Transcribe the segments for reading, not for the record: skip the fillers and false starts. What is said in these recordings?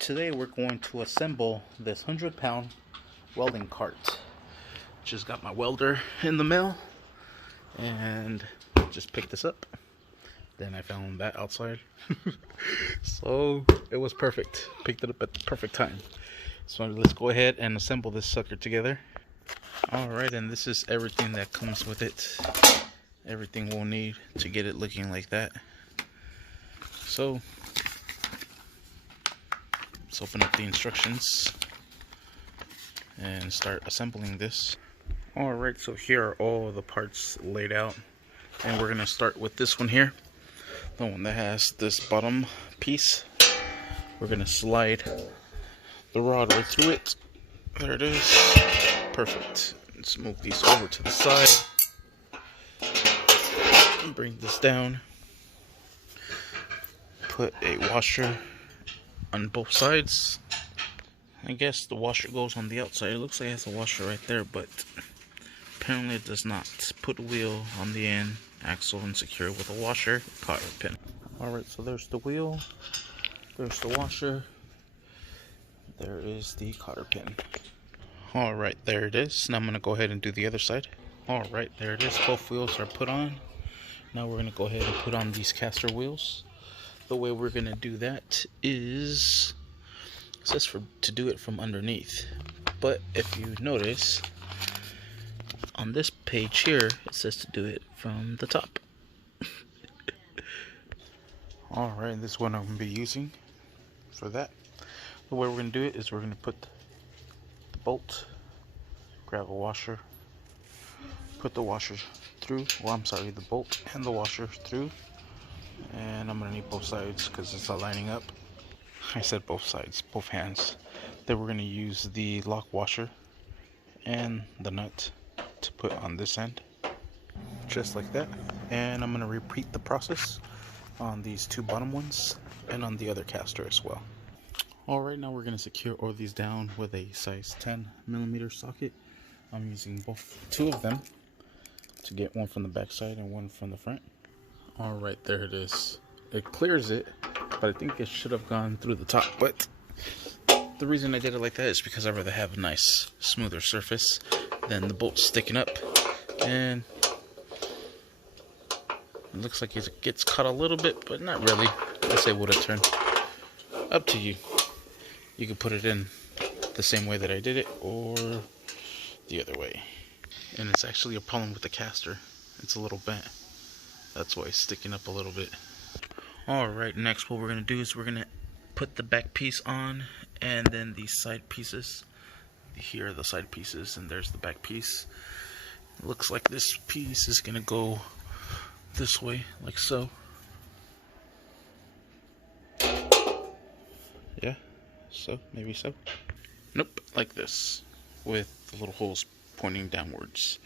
Today we're going to assemble this 100-pound welding cart. Just got my welder in the mail and just picked this up. Then I found that outside. So it was perfect. Picked it up at the perfect time. So let's go ahead and assemble this sucker together. Alright, and this is everything that comes with it. Everything we'll need to get it looking like that. So let's open up the instructions and start assembling this. Alright, so here are all the parts laid out, and we're going to start with this one here, the one that has this bottom piece. We're going to slide the rod right through it. There it is. Perfect. Let's move these over to the side and bring this down. Put a washer on both sides. I guess the washer goes on the outside. It looks like it has a washer right there, but apparently it does not. Put a wheel on the end, axle, and secure it with a washer cotter pin. Alright, so there's the wheel, there's the washer, there is the cotter pin. Alright, there it is. Now I'm going to go ahead and do the other side. Alright, there it is. Both wheels are put on. Now we're going to go ahead and put on these caster wheels. The way we're going to do that is, it says to do it from underneath, but if you notice on this page here it says to do it from the top. Alright, this one I'm going to be using for that. The way we're going to do it is we're going to put the bolt, grab a washer, put the washer through, the bolt and the washer through. And I'm going to need both sides because it's not lining up. I said both sides, both hands. Then we're going to use the lock washer and the nut to put on this end. Just like that. And I'm going to repeat the process on these two bottom ones and on the other caster as well. Alright, now we're going to secure all these down with a size 10mm socket. I'm using two of them to get one from the back side and one from the front. Alright, there it is. It clears it, but I think it should have gone through the top. But the reason I did it like that is because I'd rather have a nice, smoother surface than the bolt sticking up. And it looks like it gets cut a little bit, but not really. I guess it would have turned. Up to you. You can put it in the same way that I did it, or the other way. And it's actually a problem with the caster. It's a little bent. That's why it's sticking up a little bit. Alright, next what we're going to do is we're going to put the back piece on, and then these side pieces. Here are the side pieces, and there's the back piece. It looks like this piece is going to go this way, like so. Yeah, so, maybe so. Nope, like this, with the little holes pointing downwards.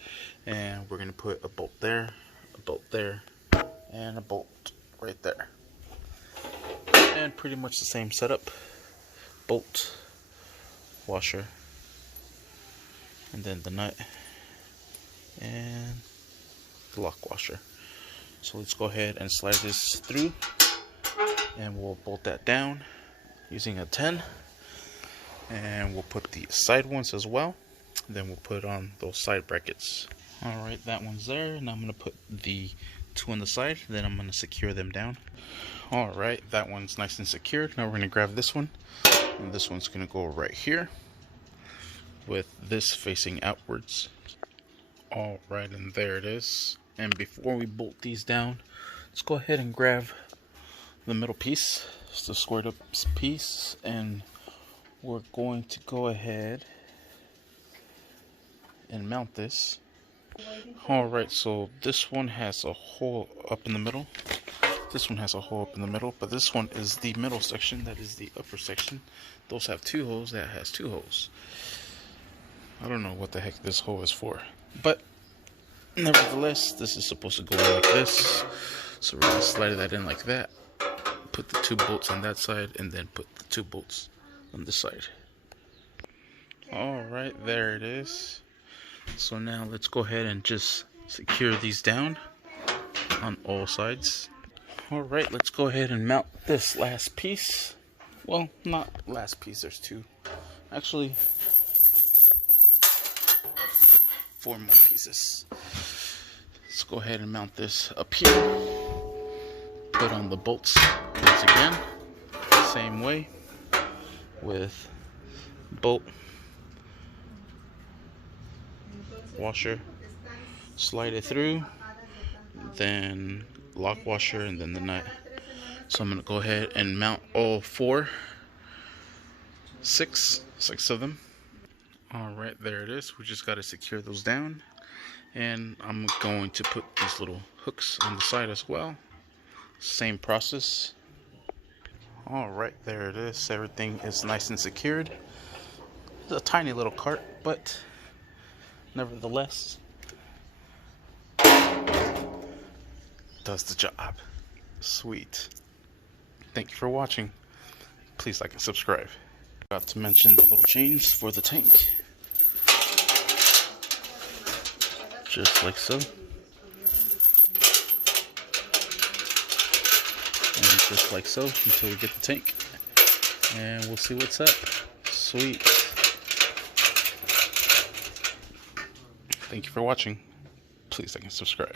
And we're going to put a bolt there, and a bolt right there. And pretty much the same setup. Bolt, washer, and then the nut and the lock washer. So let's go ahead and slide this through, and we'll bolt that down using a 10, and we'll put the side ones as well. Then we'll put on those side brackets. Alright, that one's there. Now I'm going to put the two on the side, then I'm going to secure them down. Alright, that one's nice and secured. Now we're going to grab this one, and this one's going to go right here with this facing outwards. Alright, and there it is. And before we bolt these down, let's go ahead and grab the middle piece. It's the squared up piece, and we're going to go ahead and mount this. Alright, so this one has a hole up in the middle. This one has a hole up in the middle, but this one is the middle section. That is the upper section. Those have two holes. That has two holes. I don't know what the heck this hole is for, but nevertheless, this is supposed to go in like this. So we're going to slide that in like that. Put the two bolts on that side, and then put the two bolts on this side. Alright, there it is. So now let's go ahead and just secure these down on all sides. Alright, let's go ahead and mount this last piece. Well, not last piece, there's two. Actually, 4 more pieces. Let's go ahead and mount this up here. Put on the bolts once again, same way, with bolt, washer, slide it through, then lock washer, and then the nut. So I'm going to go ahead and mount all six of them. Alright, there it is. We just got to secure those down. And I'm going to put these little hooks on the side as well. Same process. Alright, there it is. Everything is nice and secured. It's a tiny little cart, but nevertheless does the job. Sweet. Thank you for watching. Please like and subscribe. Forgot to mention the little chains for the tank. Just like so. And just like so until we get the tank. And we'll see what's up. Sweet. Thank you for watching. Please like and subscribe.